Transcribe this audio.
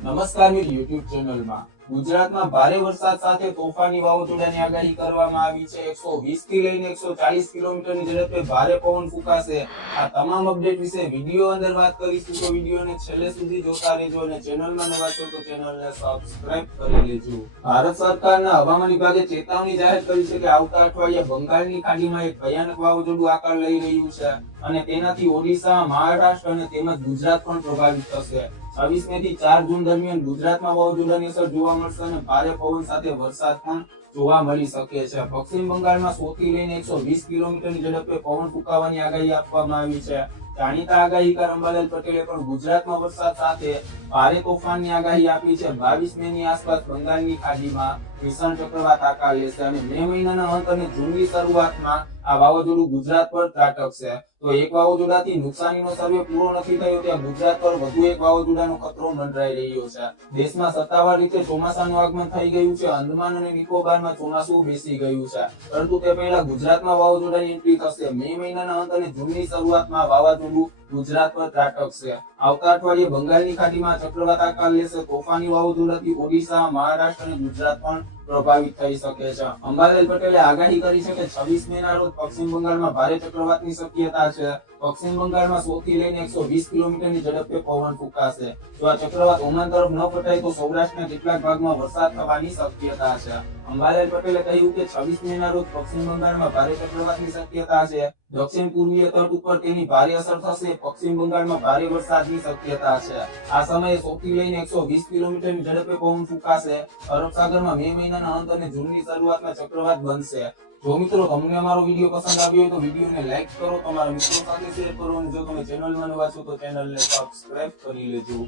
નમસ્કાર મિત્ર યુટ્યુબ ચેનલમાં ગુજરાતમાં ભારે વરસાદ સાથે તોફાની વાવાઝોડાની આગાહી કરવામાં આવી છે। 120 થી લઈને 140 કિલોમીટરની ઝડપે ભારે પવન ફૂંકાશે। આ તમામ અપડેટ વિશે વિડિયો અંદર વાત કરીશું, તો વિડિયોને છેલ્લે સુધી જોતા રહેજો અને ચેનલમાં નવા છો તો ચેનલને સબસ્ક્રાઇબ કરી લેજો। ભારત સરકારના હવામાન વિભાગે ચેતવણી જાહેર કરી છે કે આવતા અઠવાડિયે બંગાળની ખાડીમાં એક ભયાનક વાવાઝોડું આકાર લઈ રહ્યું છે અને તેનાથી ઓડિશા, મહારાષ્ટ્ર અને તેમજ ગુજરાત પણ પ્રભાવિત થશે। 26 મે થી 4 જૂન દરમિયાન ગુજરાતમાં વાવાઝોડાની અસર જોવા મળશે અને ભારે પવન સાથે વરસાદ પણ જોવા મળી શકે છે। પશ્ચિમ બંગાળમાં 100 થી લઈને 120 કિલોમીટરની ઝડપે પવન ફૂંકાવાની આગાહી આપવામાં આવી છે। જાણીતા આગાહીકાર અંબાલાલ પટેલે પણ ગુજરાતમાં વરસાદ સાથે ભારે તોફાનની આગાહી આપી છે। 22 મે ની આસપાસ બંગાળની ખાડીમાં ભીષણ ચક્રવાત આકાર લેશે અને મે મહિનાના અંત અને જૂનની શરૂઆતમાં આ વાવાઝોડું ગુજરાત પર ત્રાટકશે। તો એક વાવાઝોડાથી નુકસાનીનો સર્વે પૂરો નથી થયો ત્યાં ગુજરાત પર વધુ એક વાવાઝોડાનો ખતરો મંડરાઈ રહ્યો છે। દેશમાં સત્તાવાર રીતે ચોમાસાનું આગમન થઈ ગયું છે। અંદમાન અને નિકોબારમાં ચોમાસું બેસી ગયું છે, પરંતુ તે પહેલા ગુજરાતમાં વાવાઝોડાની એન્ટ્રી થશે। મે મહિનાના અંત અને જૂનની શરૂઆતમાં વાવાઝોડું ગુજરાત પર ત્રાટકશે। આવતા અઠવાડિયે બંગાળની ખાડીમાં ચક્રવાત આકાર લેશે। તોફાની વાવાઝોડાથી ઓડિશા, મહારાષ્ટ્ર અને ગુજરાત પણ પ્રભાવિત થઈ શકે છે। અંબાલાલ પટેલે આગાહી કરી છે કે 26 મે ના રોજ પશ્ચિમ બંગાળમાં ભારે ચક્રવાતની શક્યતા છે। પશ્ચિમ બંગાળમાં 100 થી લઈને 120 કિલોમીટરની ઝડપે પવન ફૂંકાશે। જો આ ચક્રવાત ઓમાન તરફ ન ફટાય તો સૌરાષ્ટ્રના કેટલાક ભાગમાં વરસાદ થવાની શક્યતા છે। અંબાલાલ પટેલે કહ્યું કે 26 મે ના રોજ પશ્ચિમ બંગાળમાં ભારે ચક્રવાતની શક્યતા છે। દક્ષિણ પૂર્વીય તટ ઉપર તેની ભારે અસર થશે। પશ્ચિમ બંગાળમાં ભારે વરસાદની શક્યતા છે। આ સમયે 100 થી લઈને 120 કિલોમીટરની ઝડપે પવન ફૂંકાશે। અરબ સાગરમાં મે મહિનાના અંત અને જૂનની શરૂઆતમાં ચક્રવાત બનશે। જો મિત્રો તમને અમારો વિડીયો પસંદ આવ્યો હોય તો વિડીયોને લાઈક કરો, તમારા મિત્રો સાથે શેર કરો અને જો તમે ચેનલમાં નવા છો તો ચેનલને સબસ્ક્રાઇબ કરી લેજો।